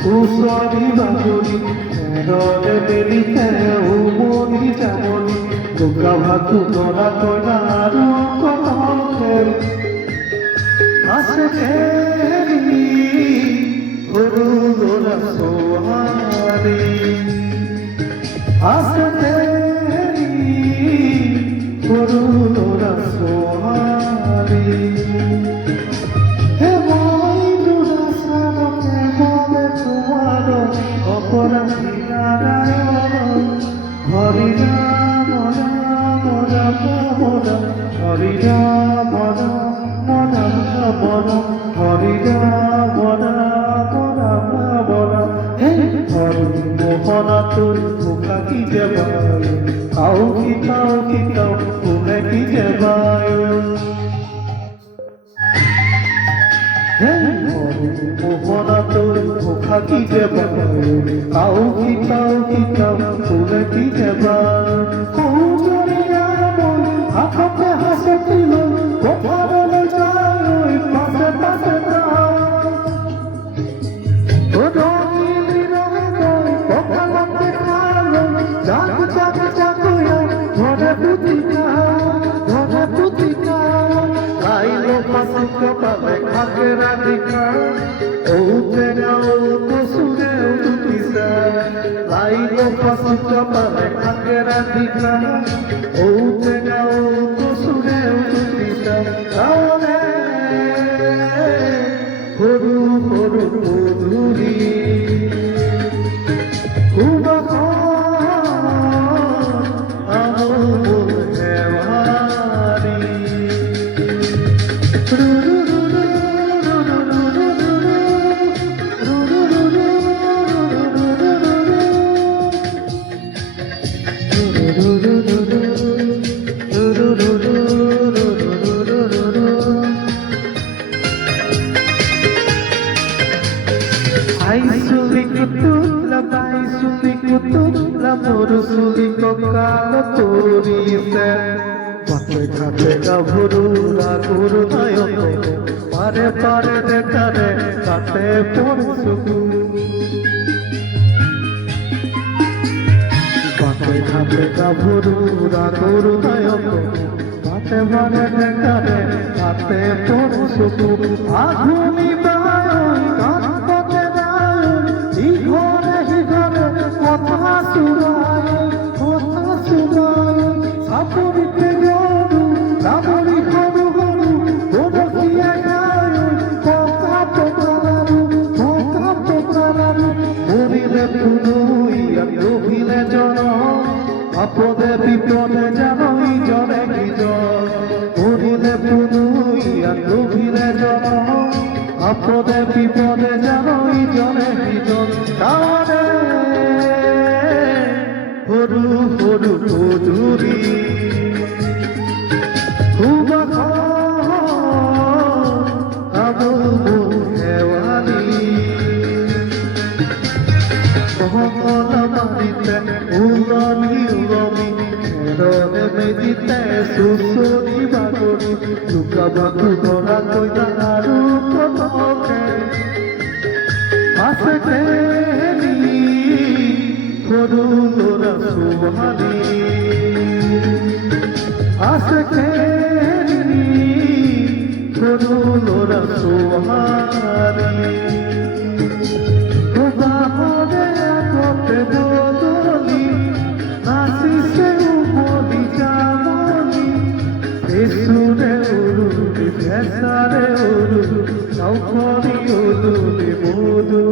সুসরি বাজুরি রোদে বেলিতে উমনি জামনি দুর্গা ভাতু তোরা তোলার কতকের আসেরি হরু দোলা সোহারি আসেরি হরু দোলা সোহারি Hare Rama Rama Rama Rama Hare Rama Rama Rama Rama Hare Rama Rama Rama Rama Hey Hare Mohana tul bhoka ki jabai Kao ki bhule ki jabai মোহনা তোর ধোখা কি দেবা cow কি ফুলে কি দেবা হাতে হাসে দিল কোথা বলে যায় ওই পাশে পাশে Kepala akhirat dikau, oh tenau kusudeu bisa. Lain pasuk kepala akhirat dikau, oh tenau kusudeu bisa. Kale, horu horu hoduri, kubako, amul hewari. Pare pare dekare kate porsuku Pate khate kaburu rakuru nayoko Pate pare dekare kate porsuku Aghuni bayon kanpate dayon Higore kotha surayon Sapurite goru ramuri horu horu Bodhiya gayo koka tokraru Murile punui anduvile jono Apode bipode janoi jone gijon Murile punui anduvile jono Apode bipode janoi jone gijon Kane horu horu hoduri kubako amul hewani kohona marite ulami rode medite susuri bagori duka baku dora koida aru kotoke asekeni horu dora subhani asekeni horu dora subhani Oba hode akote dodoli nasise upodi jamoni esure urudi vesare urudi naukori urudi mudu